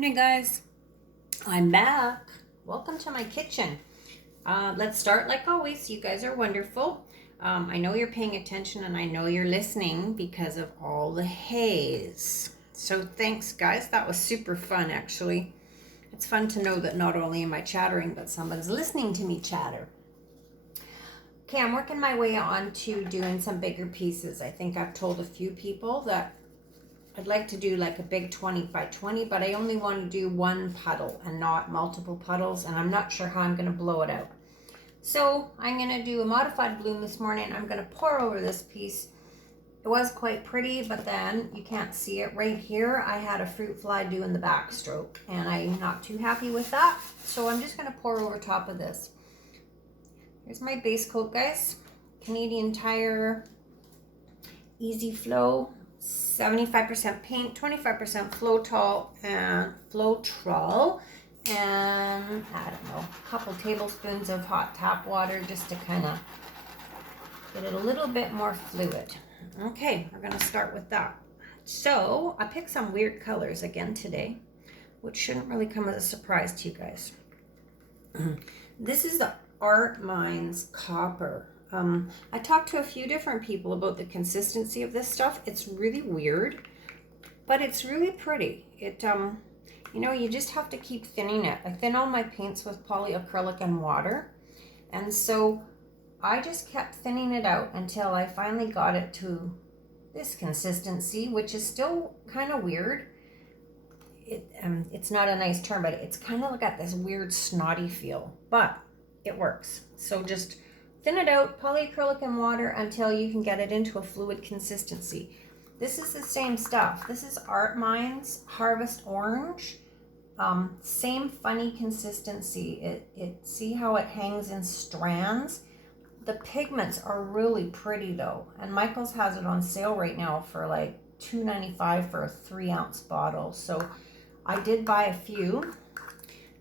Morning, guys. I'm back. Welcome to my kitchen. Let's start like always. You guys are wonderful. I know you're paying attention and I know you're listening because of all the haze. So thanks, guys. That was super fun, actually. It's fun to know that not only am I chattering, but somebody's listening to me chatter. Okay, I'm working my way on to doing some bigger pieces. I think I've told a few people that I'd like to do like a big 20 by 20, but I only want to do one puddle and not multiple puddles, and I'm not sure how I'm going to blow it out. So I'm going to do a modified bloom this morning. I'm going to pour over this piece. It was quite pretty, but then you can't see it right here. I had a fruit fly doing the backstroke, and I'm not too happy with that. So I'm just going to pour over top of this. Here's my base coat, guys. Canadian Tire Easy Flow. 75% paint, 25% Floetrol, and I don't know, a couple tablespoons of hot tap water just to kind of get it a little bit more fluid. Okay, we're going to start with that. So I picked some weird colors again today, which shouldn't really come as a surprise to you guys. This is the Art Minds Copper. I talked to a few different people about the consistency of this stuff. It's really weird, but it's really pretty. It, you just have to keep thinning it. I thin all my paints with polyacrylic and water. And so I just kept thinning it out until I finally got it to this consistency, which is still kind of weird. It's not a nice term, but it's kind of got this weird snotty feel, but it works. So just thin it out, polyacrylic and water, until you can get it into a fluid consistency. This is the same stuff. This is Art Minds Harvest Orange. Same funny consistency. See how it hangs in strands? The pigments are really pretty though. And Michael's has it on sale right now for like $2.95 for a 3-ounce bottle. So I did buy a few,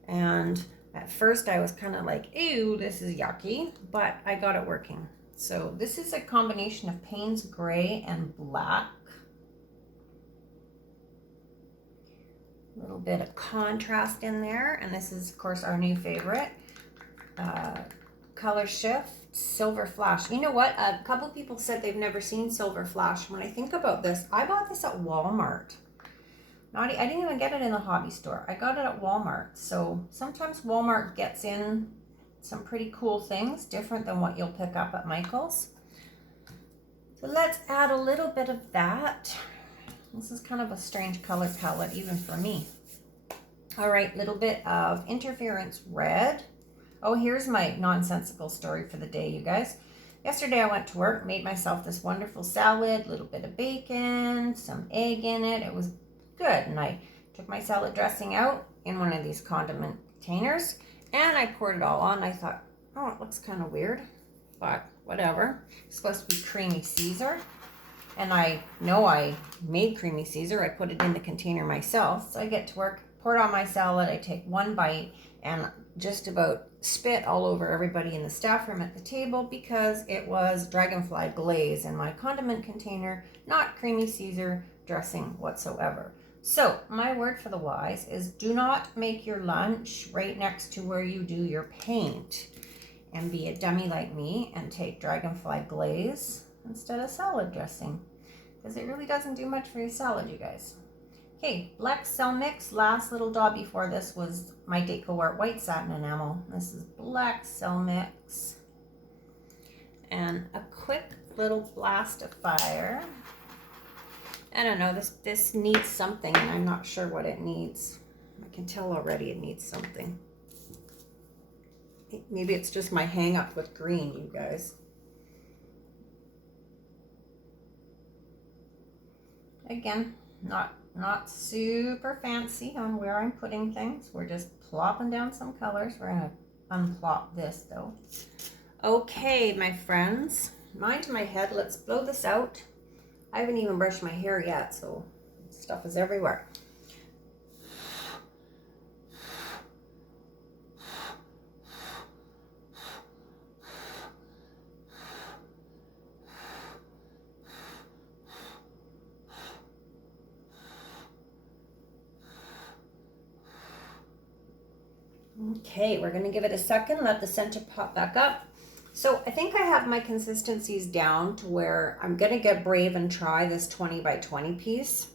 and at first I was kind of like, ew, this is yucky, but I got it working. So this is a combination of Payne's Gray and Black. A little bit of contrast in there. And this is, of course, our new favorite. Color Shift, Silver Flash. You know what? A couple people said they've never seen Silver Flash. When I think about this, I bought this at Walmart. I didn't even get it in the hobby store. I got it at Walmart. So sometimes Walmart gets in some pretty cool things, different than what you'll pick up at Michael's. So let's add a little bit of that. This is kind of a strange color palette, even for me. All right, little bit of Interference Red. Oh, here's my nonsensical story for the day, you guys. Yesterday I went to work, made myself this wonderful salad, little bit of bacon, some egg in it. It was good. And I took my salad dressing out in one of these condiment containers and I poured it all on. I thought, oh, it looks kind of weird, but whatever. It's supposed to be creamy Caesar. And I know I made creamy Caesar. I put it in the container myself. So I get to work, pour it on my salad. I take one bite and just about spit all over everybody in the staff room at the table because it was dragonfly glaze in my condiment container, not creamy Caesar dressing whatsoever. So my word for the wise is do not make your lunch right next to where you do your paint, and be a dummy like me and take dragonfly glaze instead of salad dressing, because it really doesn't do much for your salad, you guys. Okay, black cell mix. Last little dot before this was my Deco Art white satin enamel. This is black cell mix. And a quick little blast of fire. I don't know, this needs something, and I'm not sure what it needs. I can tell already it needs something. Maybe it's just my hang up with green, you guys. Again, not super fancy on where I'm putting things. We're just plopping down some colors. We're gonna unplop this though. Okay, my friends, mind to my head, let's blow this out. I haven't even brushed my hair yet, so stuff is everywhere. Okay, we're gonna give it a second, let the center pop back up. So I think I have my consistencies down to where I'm gonna get brave and try this 20 by 20 piece.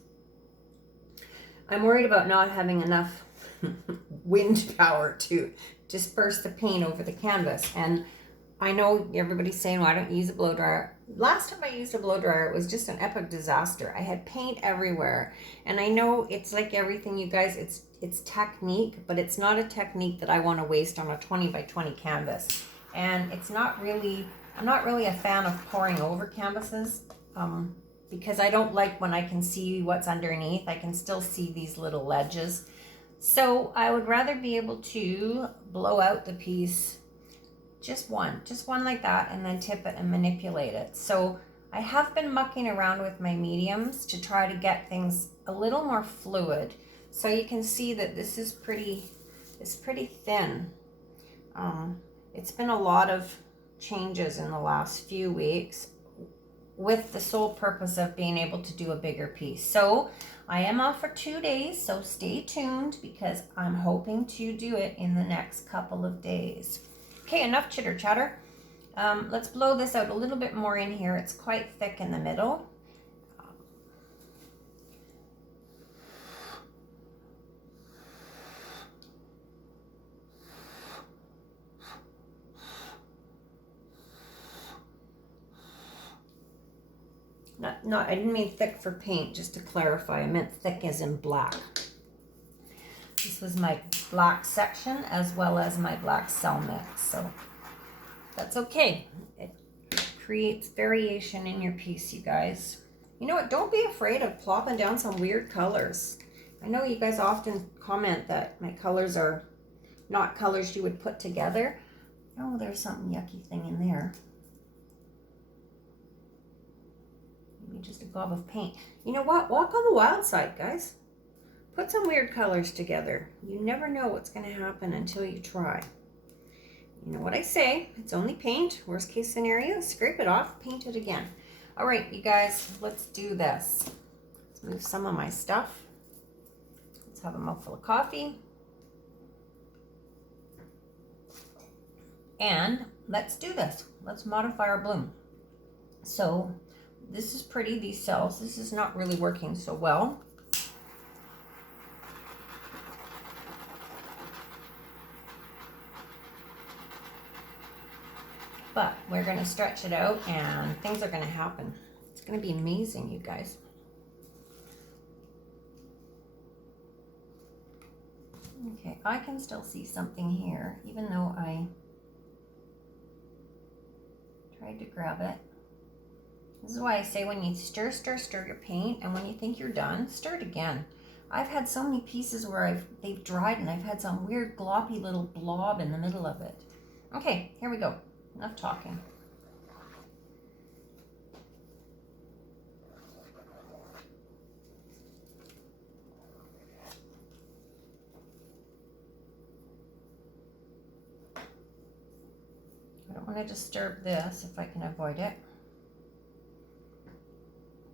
I'm worried about not having enough wind power to disperse the paint over the canvas. And I know everybody's saying, why don't you use a blow dryer? Last time I used a blow dryer, it was just an epic disaster. I had paint everywhere. And I know it's like everything, you guys, it's technique, but it's not a technique that I want to waste on a 20 by 20 canvas. And it's not really, I'm not really a fan of pouring over canvases because I don't like when I can see what's underneath. I can still see these little ledges. So I would rather be able to blow out the piece, just one like that, and then tip it and manipulate it. So I have been mucking around with my mediums to try to get things a little more fluid. So you can see that this is pretty thin. It's been a lot of changes in the last few weeks with the sole purpose of being able to do a bigger piece. So I am off for 2 days, so stay tuned because I'm hoping to do it in the next couple of days. Okay, enough chitter chatter. Let's blow this out a little bit more in here. It's quite thick in the middle. I didn't mean thick for paint, just to clarify. I meant thick as in black. This was my black section as well as my black cell mix, so that's okay. It creates variation in your piece, you guys. You know what? Don't be afraid of plopping down some weird colors. I know you guys often comment that my colors are not colors you would put together. Oh, there's something yucky thing in there. Maybe just a gob of paint. You know what? Walk on the wild side, guys. Put some weird colors together. You never know what's going to happen until you try. You know what I say, it's only paint. Worst case scenario, scrape it off, paint it again. All right, you guys, let's do this. Let's move some of my stuff. Let's have a mouthful of coffee. And let's do this. Let's modify our bloom. So this is pretty, these cells. This is not really working so well. But we're going to stretch it out and things are going to happen. It's going to be amazing, you guys. Okay, I can still see something here, even though I tried to grab it. This is why I say when you stir your paint, and when you think you're done, stir it again. I've had so many pieces where they've dried and I've had some weird gloppy little blob in the middle of it. Okay, here we go. Enough talking. I don't want to disturb this if I can avoid it.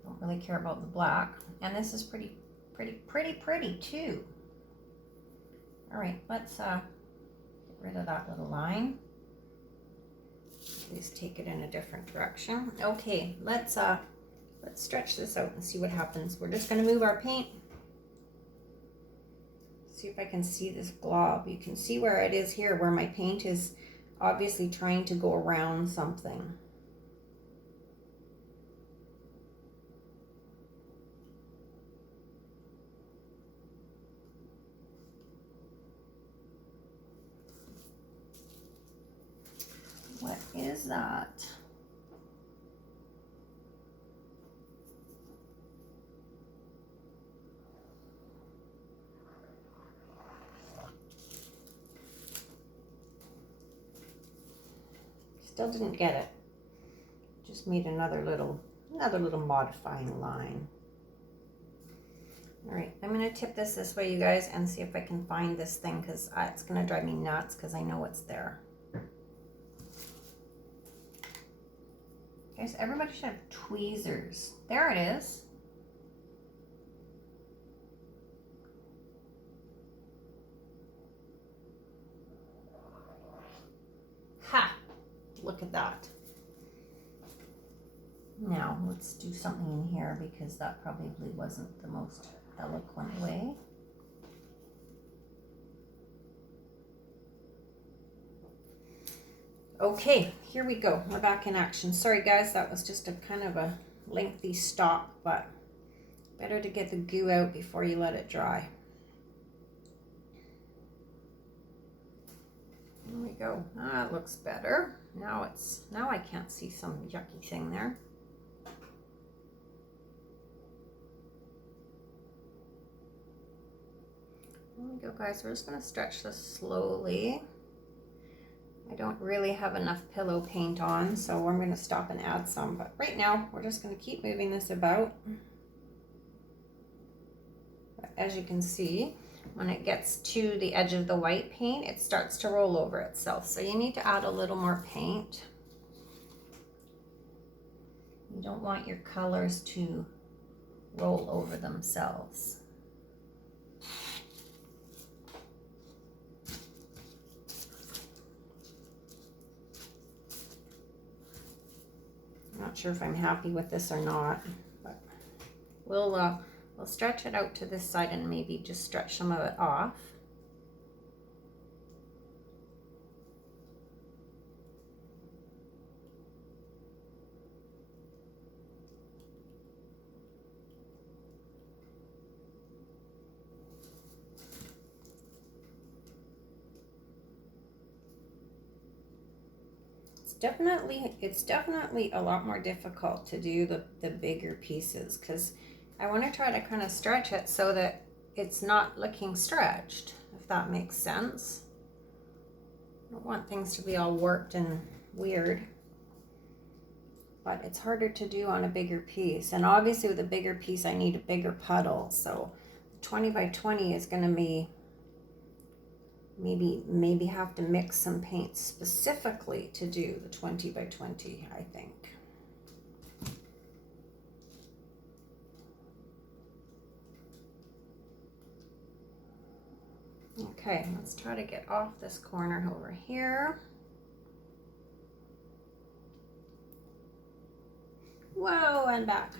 Don't really care about the black. And this is pretty too. All right, let's get rid of that little line. Please take it in a different direction. Okay, let's stretch this out and see what happens. We're just going to move our paint. See if I can see this glob. You can see where it is here, where my paint is obviously trying to go around something. What is that? Still didn't get it. Just made another little modifying line. All right, I'm gonna tip this way, you guys, and see if I can find this thing, because it's gonna drive me nuts because I know it's there. Guys, everybody should have tweezers. There it is. Ha! Look at that. Now, let's do something in here because that probably wasn't the most eloquent way. Okay, here we go. We're back in action. Sorry guys, that was just a kind of a lengthy stop, but better to get the goo out before you let it dry. There we go. Ah, it looks better. Now I can't see some yucky thing there. There we go, guys. We're just going to stretch this slowly. I don't really have enough pillow paint on, so I'm going to stop and add some. But right now, we're just going to keep moving this about. But as you can see, when it gets to the edge of the white paint, it starts to roll over itself. So you need to add a little more paint. You don't want your colors to roll over themselves. Not sure if I'm happy with this or not, but we'll stretch it out to this side and maybe just stretch some of it off. It's definitely a lot more difficult to do the bigger pieces because I want to try to kind of stretch it so that it's not looking stretched, if that makes sense. I don't want things to be all warped and weird, but it's harder to do on a bigger piece. And obviously with a bigger piece, I need a bigger puddle. So 20 by 20 is going to be maybe have to mix some paint specifically to do the 20 by 20, I think. Okay, let's try to get off this corner over here. Whoa, and back.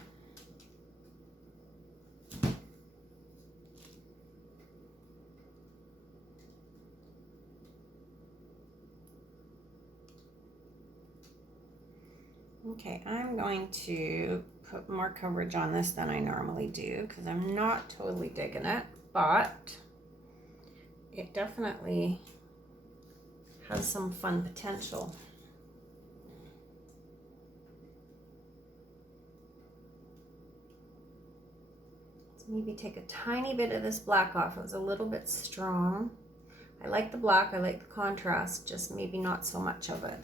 Okay, I'm going to put more coverage on this than I normally do because I'm not totally digging it, but it definitely has some fun potential. Let's maybe take a tiny bit of this black off. It was a little bit strong. I like the black, I like the contrast, just maybe not so much of it.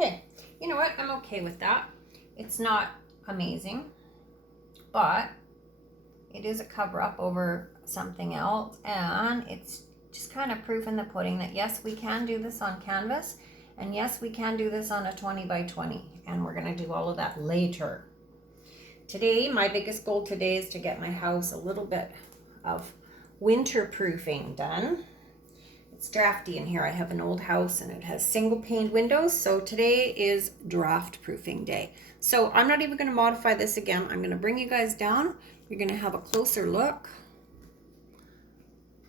Okay, you know what? I'm okay with that. It's not amazing, but it is a cover-up over something else, and it's just kind of proof in the pudding that yes, we can do this on canvas, and yes, we can do this on a 20 by 20, and we're going to do all of that later. Today, my biggest goal today is to get my house a little bit of winterproofing done. It's drafty in here. I have an old house and it has single pane windows. So today is draft proofing day. So I'm not even going to modify this again. I'm going to bring you guys down. You're going to have a closer look.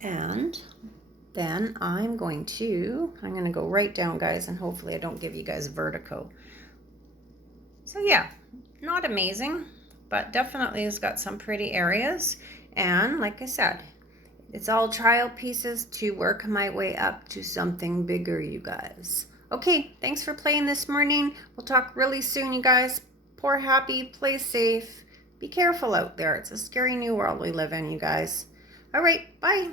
And then I'm going to go right down, guys, and hopefully I don't give you guys vertigo. So yeah, not amazing, but definitely has got some pretty areas. And like I said, it's all trial pieces to work my way up to something bigger, you guys. Okay, thanks for playing this morning. We'll talk really soon, you guys. Pour happy, play safe. Be careful out there. It's a scary new world we live in, you guys. All right, bye.